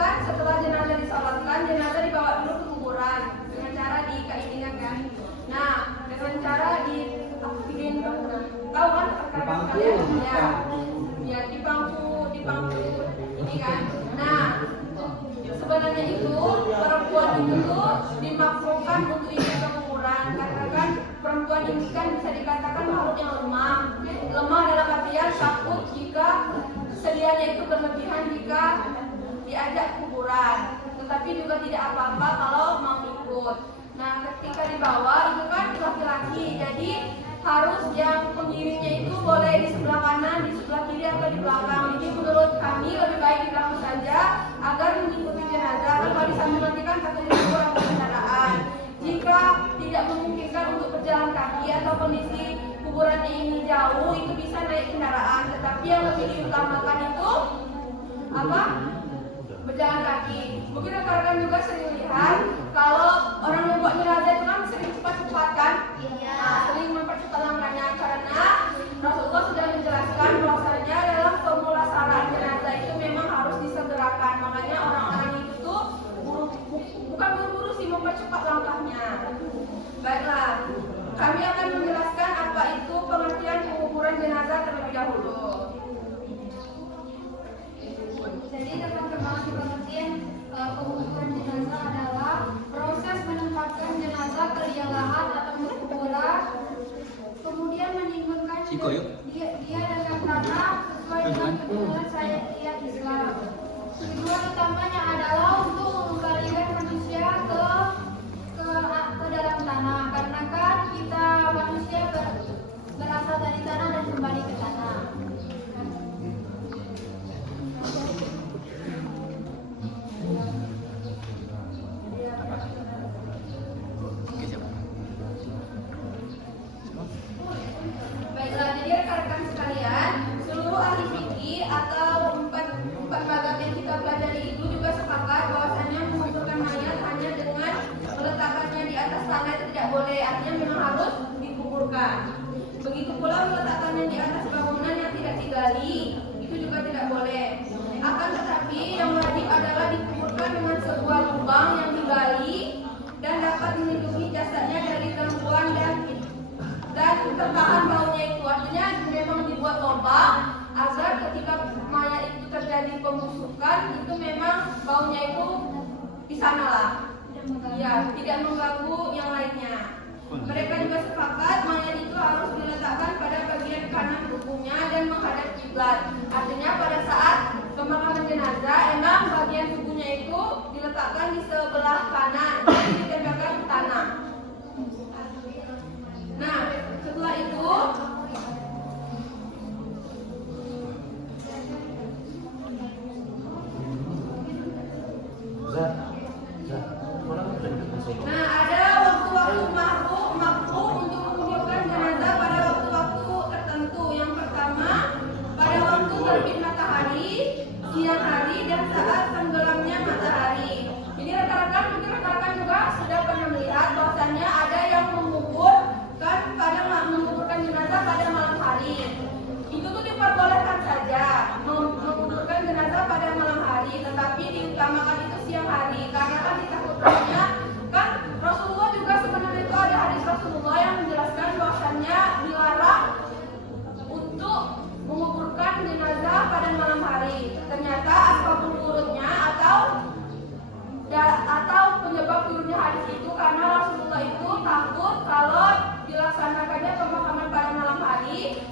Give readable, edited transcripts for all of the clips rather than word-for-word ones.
kan setelah jenazah disolatkan, jenazah dibawa dulu ke kuburan dengan cara dikaitkan kan. Nah, dengan cara digendong, tahu kan perkara kalian ya di bangku ini kan. Nah, sebenarnya itu perempuan itu dimakruhkan untuk ikut ke kuburan karena kan perempuan ini kan bisa dikatakan makhluk yang lemah dalam artian takut jika sedianya itu berlebihan jika diajak kuburan, tetapi juga tidak apa-apa kalau mau ikut. Nah, ketika dibawa itu kan laki-laki, jadi harus yang pengiringnya itu boleh di sebelah kanan, di sebelah kiri atau di belakang. Jadi menurut kami lebih baik di belakang saja agar mengikuti jenazah. Kalau di samping nanti kan takutnya kurang kendaraan. Jika tidak memungkinkan untuk berjalan kaki atau kondisi kuburannya ini jauh, itu bisa naik kendaraan. Tetapi yang lebih diutamakan itu apa? Berjalan kaki. Mungkin rekan-rekan juga sering lihat kalau orang yang buat jenazah itu kan sering cepat-cepat kan? Sering mempercepat langkahnya karena Rasulullah sudah menjelaskan bahwasanya dalam pemulasaraan jenazah itu memang harus disegerakan. Makanya orang-orang itu tuh bukan buru-buru sih mempercepat langkahnya. Baiklah, kami akan menjelaskan apa itu pengertian penguburan jenazah terlebih dahulu. Jadi teman-teman, pengertian penguburan jenazah adalah proses menempatkan jenazah ke liang lahat atau kuburan, kemudian menimbulkan dia dengan tanah sesuai dengan petunjuk syariat Islam. Tujuan utamanya adalah untuk mengembalikan manusia ke dalam tanah, karena kan kita manusia berasal dari tanah dan kembali ke tanah. Baiklah, jadi rekan-rekan sekalian, seluruh ahli fikih atau empat mazhab yang kita pelajari itu juga sepakat bahwasanya menguburkan mayat hanya dengan meletakkannya di atas tanah itu tidak boleh, artinya memang harus dikuburkan. Begitu pula meletakkannya di atas bangunan yang tidak digali, itu juga tidak boleh. Akan tetapi yang wajib adalah dikuburkan dengan sebuah lubang yang digali dan dapat melindungi jasadnya dari gangguan dan tertahan baunya itu, artinya memang dibuat lubang agar ketika mayat itu terjadi pembusukan itu memang baunya itu di sana lah, ya tidak mengganggu yang lainnya. Mereka juga sepakat mayat itu harus diletakkan pada bagian kanan tubuhnya dan menghadap kiblat. Artinya pada saat pemakaman jenazah emang bagian tubuhnya itu diletakkan di sebelah kanan dan ditempelkan ke tanah. Nah, setelah itu ada waktu-waktu makruh untuk menguburkan jenazah pada waktu-waktu tertentu. Yang pertama, pada waktu terbit matahari, siang hari, dan saat tenggelamnya matahari. Jadi rekan-rekan juga sudah pernah melihat bahwasanya ada yang menguburkan jenazah pada malam hari. Itu tuh diperbolehkan saja menguburkan jenazah pada malam hari, tetapi diutamakan itu siang hari karena kan ditakutkannya kan Rasulullah juga sebenarnya itu ada hadis Rasulullah yang menjelaskan bahwasannya dilarang untuk menguburkan jenazah pada malam hari. Ternyata asbabul wurudnya atau penyebab turunnya hadis itu karena Rasulullah itu takut kalau dilaksanakannya pemakaman pada malam hari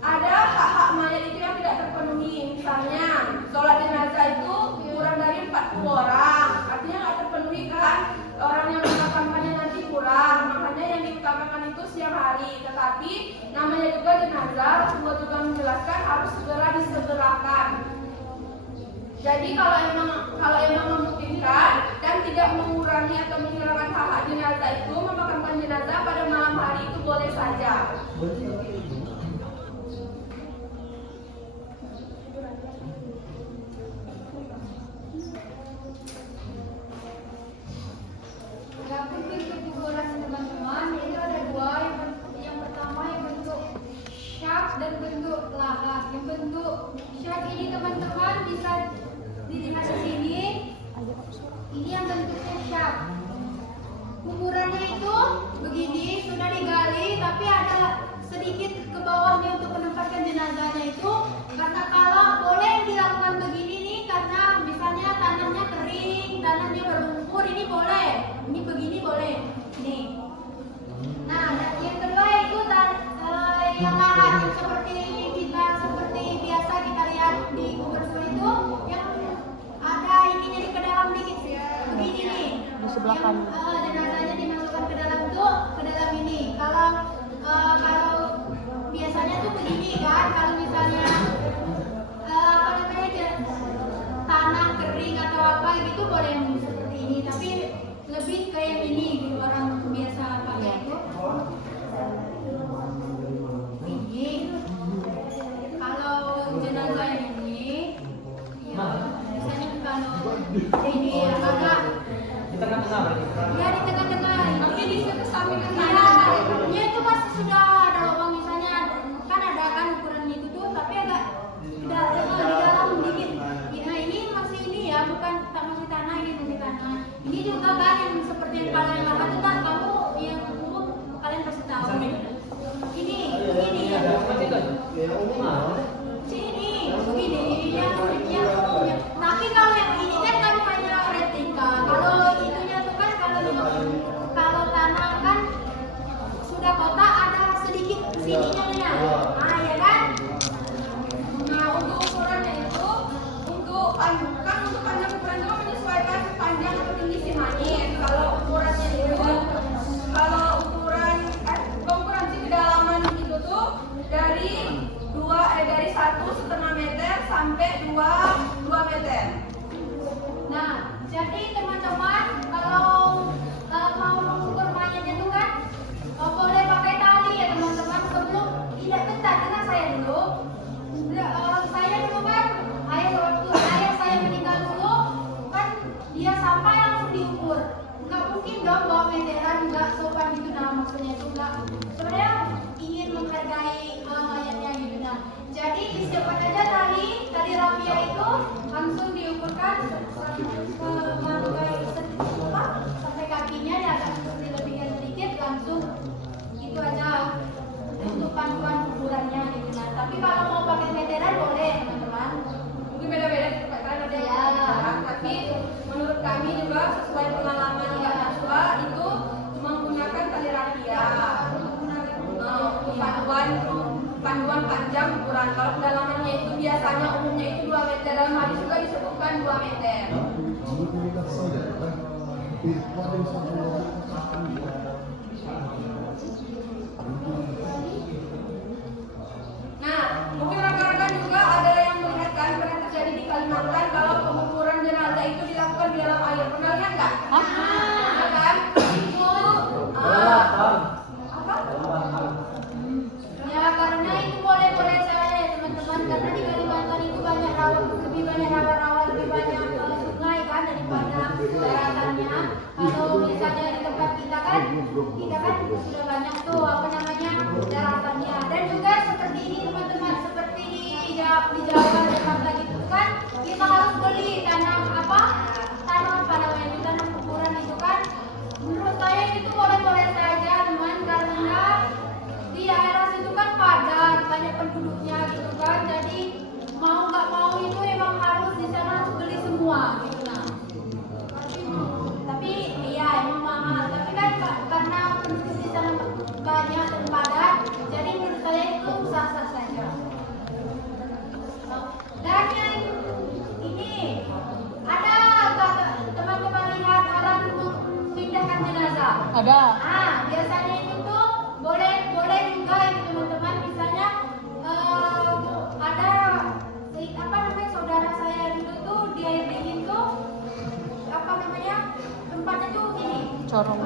ada hak-hak mayat itu yang tidak terpenuhi. Misalnya sholat jenazah itu kurang dari 40 orang, artinya nggak terpenuhi kan, orang yang memakamkannya nanti kurang, makanya yang diutamakan itu siang hari. Tetapi namanya juga jenazah, Rasulullah juga menjelaskan harus segera disegerakan. Jadi kalau emang memungkinkan dan tidak mengurangi atau menghilangkan hak-hak jenazah itu, memakamkan jenazah pada malam hari itu boleh saja. Adapun bentuk kuburan teman-teman itu ada dua. Yang pertama yang bentuk syak dan bentuk lahat. Yang bentuk syak ini teman-teman bisa dilihat di sini. jenazahnya dimasukkan ke dalam ini. Kalau biasanya tuh begini kan, kalau misalnya tanah kering atau apa gitu boleh yang seperti ini, tapi lebih kayak ini gitu orang biasa pakai itu. Ini kalau jenazah ini ya biasanya kalau ini agak Di tengah-tengah berarti. ya di tengah-tengah Tapi di situ samping ke ya, kanan. ya itu pasti sudah ada lubang, misalnya kan ada kan ukuran itu tuh, tapi agak di dalam dikit. Ya ini masih ini ya, bukan tak masih tanah, ini masih tanah. Ini juga kan yang seperti yang paling lama itu kan kamu yang umum kalian pasti tahu. Ini ya. Sini ya. Tapi kalau yang ini kan kamu hanya replika. Kalau itunya tuh kan kalau tanah kan sudah kotak ada sedikit sininya ya. Ah ya kan? Nah, untuk ukurannya itu, untuk panjang ukuran juga menyesuaikan panjang atau tinggi si manis. Kalau ukurannya itu, kalau ukuran si kedalaman itu tuh dari 1,5 meter sampai 2 meter. Nah, jadi teman-teman kalau mau mengukur mayatnya itu kan boleh pakai tali ya teman-teman. Sebelum tidak bentar dengar saya dulu. Saya dulu kan waktu ayah saya meninggal dulu kan dia sampai langsung diukur. Nggak mungkin dong bawa meteran, nggak sopan gitu. Nah maksudnya itu nggak, sebenarnya ingin menghargai mayatnya gitu. Nah jadi disiapkan aja tali rapia itu langsung diukurkan sampai kakinya ya agak dilebihkan sedikit, langsung itu aja untuk panduan ukurannya gitu. Nah tapi kalau mau pakai meteran boleh teman-teman. Mungkin beda-beda di tempat kalian ada yang meteran, tapi menurut kami juga sesuai pengalaman yang Naswa itu menggunakan tali rapia. Untuk panduan panjang ukuran. Kalau kedalamannya itu biasanya umumnya itu 2 meter, dalam hadis juga disebutkan 2 meter. Nah, mungkin rekan-rekan juga ada yang melihatkan pernah terjadi di Kalimantan kalau pengukuran jenazah itu dilakukan di dalam air. Pernah lihat nggak? Ya kan? Itu apa? Ya karena itu boleh-boleh saja ya teman-teman, karena di Kalimantan itu lebih banyak rawa-rawa, lebih banyak sungai kan daripada daratannya. Kalau misalnya di tempat kita kan sudah banyak tuh daratannya. Dan juga seperti ini teman-teman, seperti di Jawa Jakarta gitu kan, kita harus beli tanah ukuran itu kan. Menurut saya itu boleh-boleh saja teman, karena di daerah situ kan padat, banyak penduduknya gitu kan, jadi mau nggak mau itu emang harus di sana harus beli semua gitu. Nah tapi iya emang mahal, tapi kan karena penduduk di sana banyak dan padat, jadi menurut saya itu sah-sah saja. Dan yang ini ada teman-teman lihat alat untuk memindahkan jenazah. Ada. Ah, biasanya itu tuh boleh juga itu teman-teman, misalnya ada saudara saya dulu tuh di air dingin tuh tempatnya tuh gini Corong.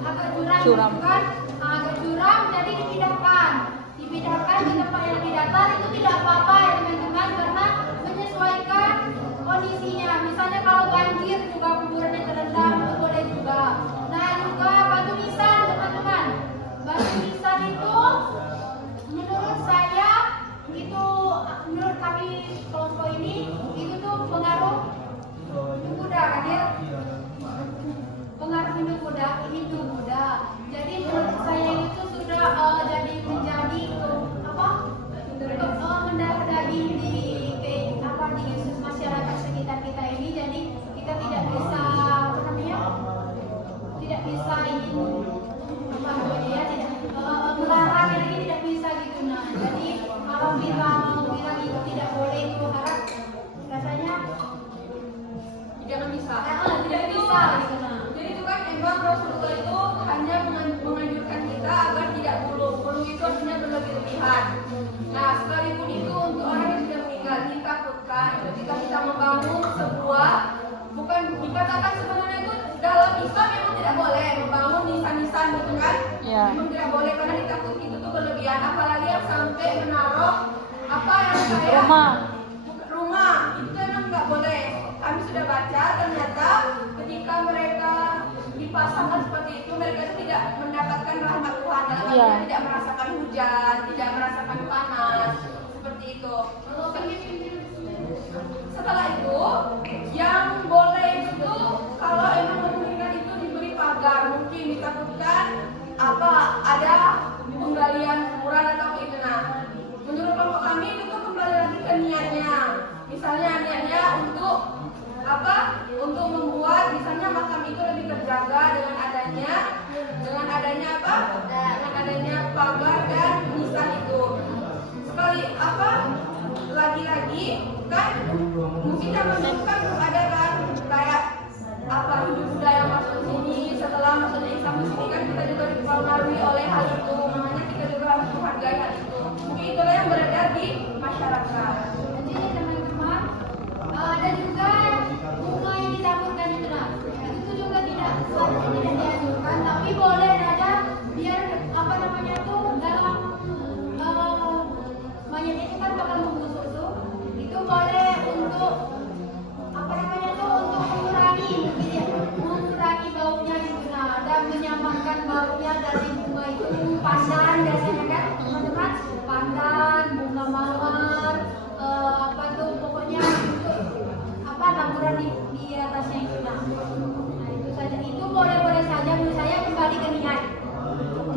agak curam Curam. gitu kan, agak curam, jadi dipindahkan di tempat yang lebih datar. Itu tidak apa-apa ya teman-teman, karena menyesuaikan kondisinya. Misalnya kalau banjir juga kuburannya terendam itu boleh juga. Nah juga batu nisan teman-teman, batu nisan itu menurut saya itu, menurut kami kelompok ini itu tuh pengaruh hidup Buddha kan ya, pengaruh hidup Buddha. Jadi menurut saya itu sudah jadi menjadi mendarah daging di masyarakat sekitar kita ini. Jadi kita tidak bisa tidak bisa melarang, jadi tidak bisa gitu. Nah jadi kalau bilang itu tidak boleh, itu harap rasanya Jangan bisa. tidak bisa gitu. Nah Jadi juga memang Rasulullah itu hanya menganjurkan kita agar tidak bulu itu artinya berlebih-lebihan. Nah, sekalipun itu untuk orang yang sudah meninggal, ditakutkan ketika kita membangun sebuah, bukan dikatakan sebenarnya itu dalam Islam memang tidak boleh membangun nisan-nisan gitu kan? Memang tidak boleh karena ditakut itu tuh berlebihan, apalagi yang sampai menaruh apa yang saya rumah itu memang nggak boleh. Kami sudah baca ternyata ketika mereka dipasangkan seperti itu, mereka itu tidak mendapatkan rahmat Tuhan, tidak merasakan hujan, tidak merasakan panas seperti itu. Setelah itu yang boleh itu kalau emang mengingat itu diberi pagar, mungkin ditakutkan apa ada penggalian kuburan atau itu. Nah, menurut kelompok kami itu tuh kembali lagi ke niatnya. Misalnya niatnya untuk apa? Untuk membuat misalnya makam itu lebih terjaga dengan adanya apa? Dengan adanya pagar dan nisan itu. Sekali apa? Lagi-lagi kan mungkin zaman dulu kan ada kan kayak apa Hindu Buddha yang masuk sini, setelah masuknya Islam di sini kan kita juga dipengaruhi oleh hal itu, makanya kita juga harus menghargai hal itu. Mungkin itulah yang berada di masyarakat. Jadi teman-teman ada juga bunga yang ditaburkan itu nah, itu juga tidak dianjurkan, tapi boleh saja biar apa namanya tuh dalam mayat itu kan bakal membusuk tuh, itu boleh untuk apa namanya tuh untuk mengurangi baunya gitu nah, dan menyamarkan baunya dari bunga itu pandan biasanya kan teman-teman, pandan, bunga mawar, apa tuh pokoknya itu apa taburan di atasnya itu nah itu saja, itu boleh-boleh saja menurut saya kembali ke niat.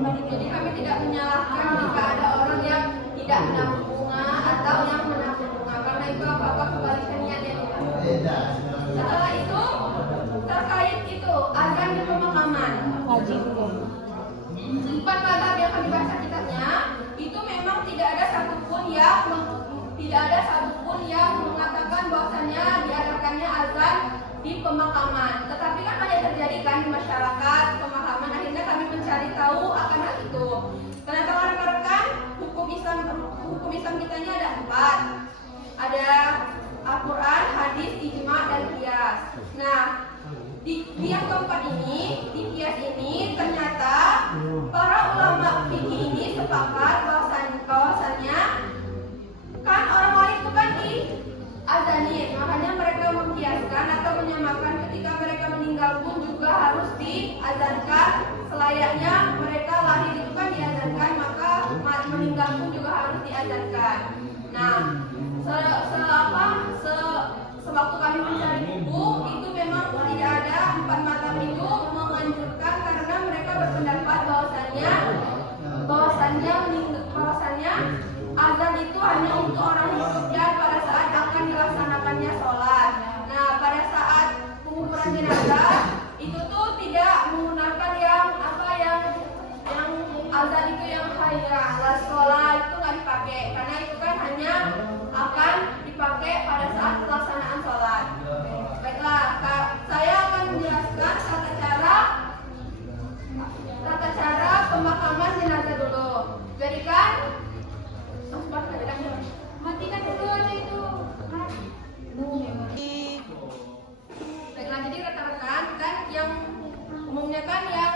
Jadi kami tidak menyalahkan jika ada orang yang tidak menabur bunga atau yang menabur bunga, karena itu apa-apa kembali ke niat yang kita. Setelah itu terkait itu azan di pemakaman. Empat mazhab yang kami baca kitabnya itu memang tidak ada satupun yang mengatakan bahwasanya diadakannya azan di pemakaman. Tetapi kan banyak terjadi kan di masyarakat pemakaman. Akhirnya kami mencari tahu akan hal itu. Ternyata rekan-rekan hukum Islam kitanya ada 4. Ada Al-Quran, hadis, ijma, dan qiyas. Nah, di yang keempat ini, di qiyas ini ternyata para ulama fikih ini sepakat bahwasannya kan orang lain itu kan diazanin, makanya mereka mengkiaskan atau menyamakan ketika mereka meninggal pun juga harus diazankan selayaknya mereka lahir itu kan diazankan, maka meninggal pun juga harus diazankan. Nah, sewaktu kami mencari buku itu memang tidak ada 4 mazhab itu menganjurkan, karena mereka berpendapat bahwasannya azan itu hanya untuk orang hidup dan pada saat akan dilaksanakannya sholat. Nah, pada saat penguburan jenazah itu tuh tidak menggunakan yang azan itu yang hayya la sholat itu nggak dipakai, karena itu kan hanya akan dipakai pada saat pelaksanaan sholat. Baiklah, saya akan menjelaskan tata cara pemakaman jenazah dulu. Jadi kan matikan dulu aja itu. Baiklah, jadi rekan-rekan kan yang umumnya kan yang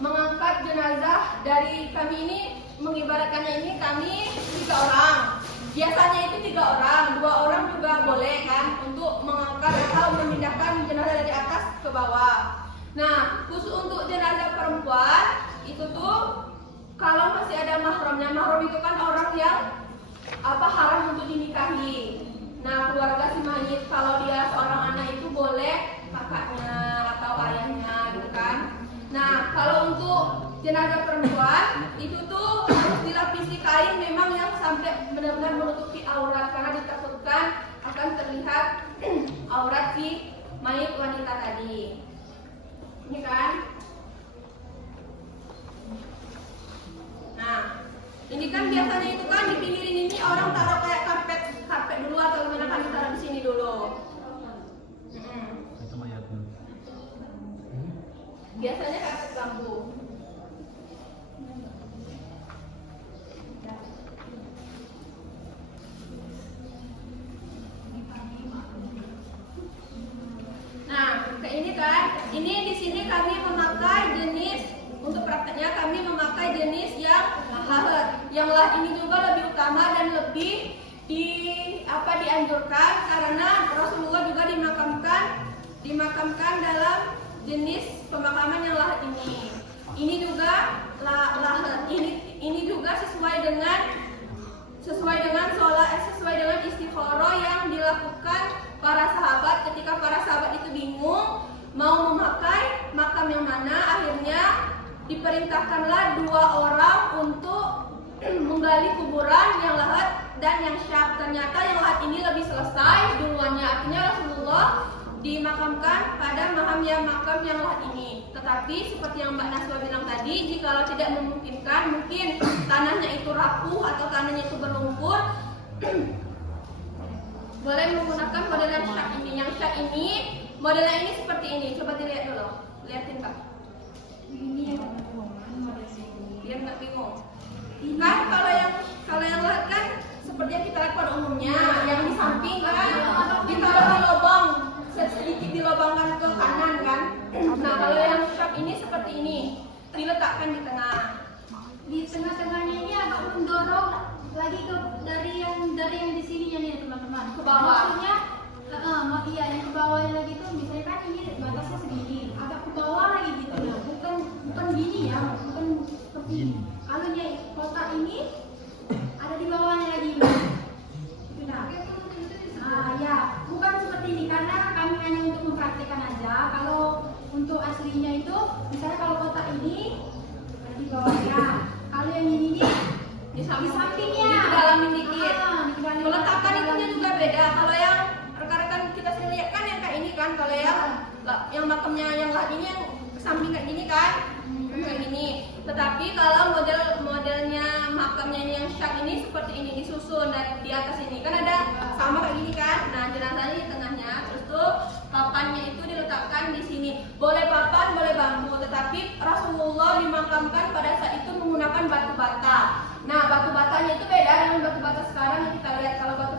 mengangkat jenazah dari kami ini, mengibaratkannya ini kami 3 orang. Biasanya itu 3 orang, 2 orang juga boleh kan untuk mengangkat atau memindahkan jenazah dari atas ke bawah. Nah, khusus untuk jenazah perempuan itu tuh kalau masih ada mahramnya. Mahram itu kan orang yang haram untuk dinikahi. Nah, keluarga si mayit kalau dia seorang anak itu boleh kakaknya atau ayahnya gitu kan. Nah, kalau untuk jenazah perempuan itu tuh harus dilapisi kain memang yang sampai benar-benar menutupi aurat, karena ditakutkan akan terlihat aurat si mayit wanita tadi. Ini kan. Nah, ini kan biasanya itu kan di pinggirin ini orang taruh kayak karpet dulu atau gimana, kami taruh di sini dulu. Biasanya karpet bambu. Nah, ke ini kan, ini di sini kami memakai jenis, untuk prakteknya kami memakai jenis yang lahat. Yang lahat ini juga lebih utama dan lebih dianjurkan karena Rasulullah juga dimakamkan dalam jenis pemakaman yang lahat ini. Ini juga lahat. Ini juga sesuai dengan istikharah yang dilakukan para sahabat ketika para sahabat itu bingung mau memakai makam yang mana, akhirnya diperintahkanlah 2 orang untuk menggali kuburan yang lahat dan yang syak. Ternyata yang lahat ini lebih selesai duluannya, artinya Rasulullah dimakamkan pada makam yang lahat ini. Tetapi seperti yang Mbak Naswa bilang tadi, jikalau tidak memungkinkan, mungkin tanahnya itu rapuh atau tanahnya itu berlumpur, boleh menggunakan model yang syak ini. Yang syak ini, modelnya ini seperti ini. Coba dilihat dulu, lihatin Kak. Ini yang model sini. Biar nggak bingung. Kan kalau yang lahat kan seperti yang kita lihat pada umumnya, yang di samping kan ditaruh di lubang, sedikit dilobangkan ke kanan kan. Nah, kalau yang syak ini seperti ini, diletakkan di tengah. Di tengah-tengahnya ini agak mendorong lagi ke dari yang di sininya nih teman-teman. Ke bawah. Maksudnya, iya yang ke bawahnya lagi tuh misalnya kan ini batasnya segini, agak ke bawah lagi gitu ya. Bukan gini ya, bukan seperti kalau kotak ini ada di bawahnya lagi. Nah, ya bukan seperti ini karena kami hanya untuk mempraktikkan aja. Kalau untuk aslinya itu, misalnya kalau kotak ini ada di bawahnya, kalau yang ini Di sampingnya, di dalamin dikit. kedalamin. Meletakkan itunya juga beda. Kalau yang rekan-rekan kita sendiri lihat kan yang kayak ini kan, kalau yang makamnya yang lahat ini yang samping kayak gini kan, kayak gini. Tetapi kalau modelnya makamnya ini yang syak ini seperti ini, disusun dan di atas ini kan ada sama kayak gini kan. Nah, jenazahnya di tengahnya, terus tuh papannya itu diletakkan di sini. Boleh papan, boleh bambu, tetapi Rasulullah dimakamkan pada saat itu menggunakan batu bata. Nah, batu batanya itu beda dengan batu bata sekarang yang kita lihat. Kalau batu